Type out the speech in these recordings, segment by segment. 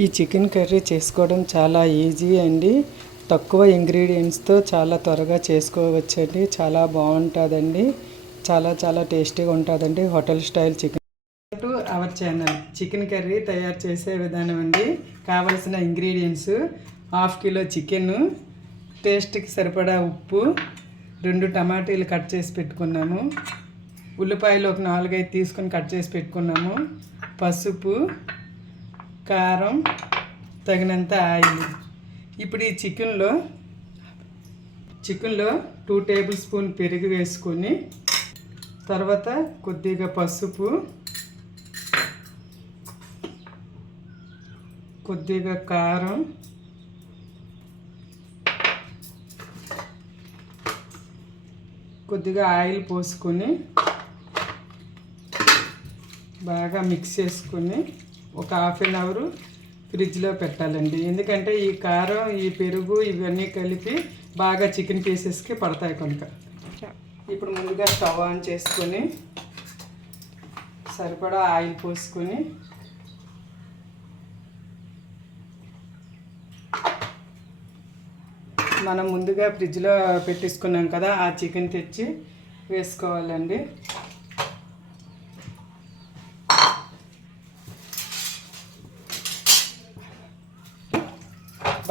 ఈ chicken curry చేసుకోవడం చాలా ఈజీ అండి. తక్కువ ఇంగ్రీడియంట్స్తో చాలా త్వరగా చేసుకోవచ్చండి. చాలా బాగుంటుందండి. చాలా టేస్టీగా ఉంటుందండి. Hotel style chicken. To our channel chicken curry తయారు చేసే విధానం అండి. కావలసిన ఇంగ్రీడియంట్స్: 1/2 కిలో చికెన్, టేస్ట్కి సరిపడా ఉప్పు, 2 టమాటీలు కట్ చేసి పెట్టుకున్నాము, ఉల్లిపాయలు ఒక 4-5 తీసుకొని కట్ చేసి పెట్టుకున్నాము, పసుపు, కారం, తగినంత ఆయిల్. ఇప్పుడు ఈ చికెన్లో 2 టేబుల్ స్పూన్ పెరుగు వేసుకొని, తర్వాత కొద్దిగా పసుపు, కొద్దిగా కారం, కొద్దిగా ఆయిల్ పోసుకొని బాగా మిక్స్ చేసుకొని ఒక 1/2 అవర్ ఫ్రిడ్జ్లో పెట్టాలండి. ఎందుకంటే ఈ కారం, ఈ పెరుగు ఇవన్నీ కలిపి బాగా చికెన్ పీసెస్కి పడతాయి కనుక. ఇప్పుడు ముందుగా స్టవ్ ఆన్ చేసుకొని సరిపడా ఆయిల్ పోసుకొని మనం ముందుగా ఫ్రిడ్జ్లో పెట్టేసుకున్నాం కదా, ఆ చికెన్ తెచ్చి వేసుకోవాలండి.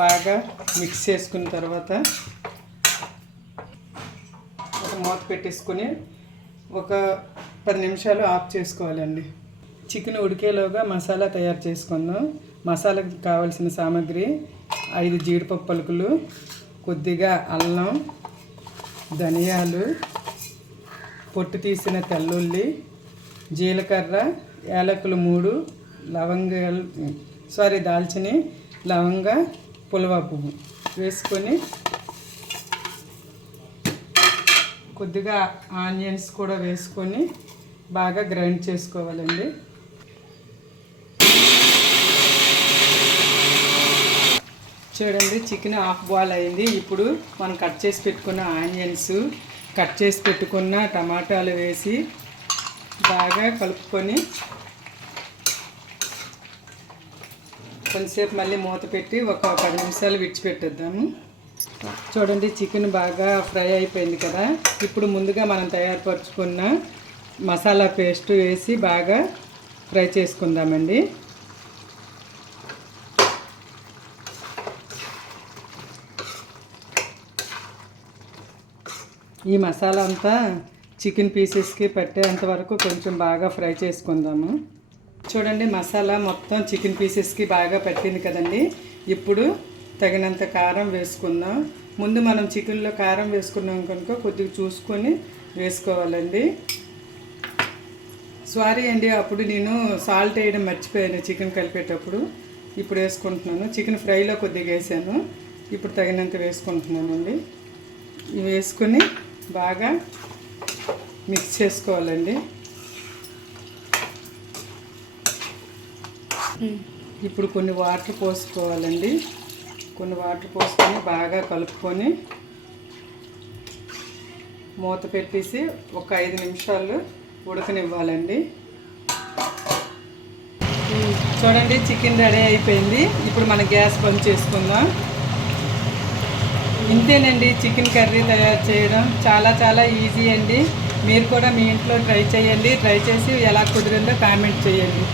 బాగా మిక్స్ చేసుకున్న తర్వాత ఒక మూత పెట్టేసుకొని ఒక 10 నిమిషాలు ఆఫ్ చేసుకోవాలండి. చికెన్ ఉడికేలోగా మసాలా తయారు చేసుకుందాం. మసాలాకి కావాల్సిన సామాగ్రి: 5 జీడిపప్పు పలుకులు, కొద్దిగా అల్లం, ధనియాలు, పొట్టు తీసిన తెల్లుల్లి, జీలకర్ర, యాలకులు 3, దాల్చిని, లవంగ, పులవ పువ్వు వేసుకొని కొద్దిగా ఆనియన్స్ కూడా వేసుకొని బాగా గ్రైండ్ చేసుకోవాలండి. చూడండి, చికెన్ హాఫ్ బాయిల్ అయింది. ఇప్పుడు మనం కట్ చేసి పెట్టుకున్న ఆనియన్స్, కట్ చేసి పెట్టుకున్న టమాటాలు వేసి బాగా కలుపుకొని కొంతసేపు మళ్ళీ మూత పెట్టి ఒక 10 నిమిషాలు విడిచిపెట్టేద్దాము. చూడండి, చికెన్ బాగా ఫ్రై అయిపోయింది కదా. ఇప్పుడు ముందుగా మనం తయారుపరుచుకున్న మసాలా పేస్ట్ వేసి బాగా ఫ్రై చేసుకుందామండి. ఈ మసాలా అంతా చికెన్ పీసెస్కి పట్టేంత వరకు కొంచెం బాగా ఫ్రై చేసుకుందాము. చూడండి, మసాలా మొత్తం చికెన్ పీసెస్కి బాగా పట్టింది కదండి. ఇప్పుడు తగినంత కారం వేసుకుందాం. ముందు మనం చికెన్లో కారం వేసుకున్నాం కనుక కొద్దిగా చూసుకొని వేసుకోవాలండి. సారీ అండి, అప్పుడు నేను సాల్ట్ వేయడం మర్చిపోయాను చికెన్ కలిపేటప్పుడు. ఇప్పుడు వేసుకుంటున్నాను. చికెన్ ఫ్రైలో కొద్దిగా వేసాను, ఇప్పుడు తగినంత వేసుకుంటున్నానండి. ఇవి వేసుకొని బాగా మిక్స్ చేసుకోవాలండి. ఇప్పుడు కొన్ని వాటర్ పోసుకోవాలండి. కొన్ని వాటర్ పోసుకొని బాగా కలుపుకొని మూత పెట్టేసి ఒక 5 నిమిషాలు ఉడకనివ్వాలండి. చూడండి, చికెన్ రెడీ అయిపోయింది. ఇప్పుడు మనం గ్యాస్ బంద్ చేసుకుందాం. ఇంతేనండి చికెన్ కర్రీ తయారు చేయడం. చాలా ఈజీ అండి. మీరు కూడా మీ ఇంట్లో ట్రై చేయండి. ట్రై చేసి ఎలా కుదిరిందో కామెంట్ చేయండి.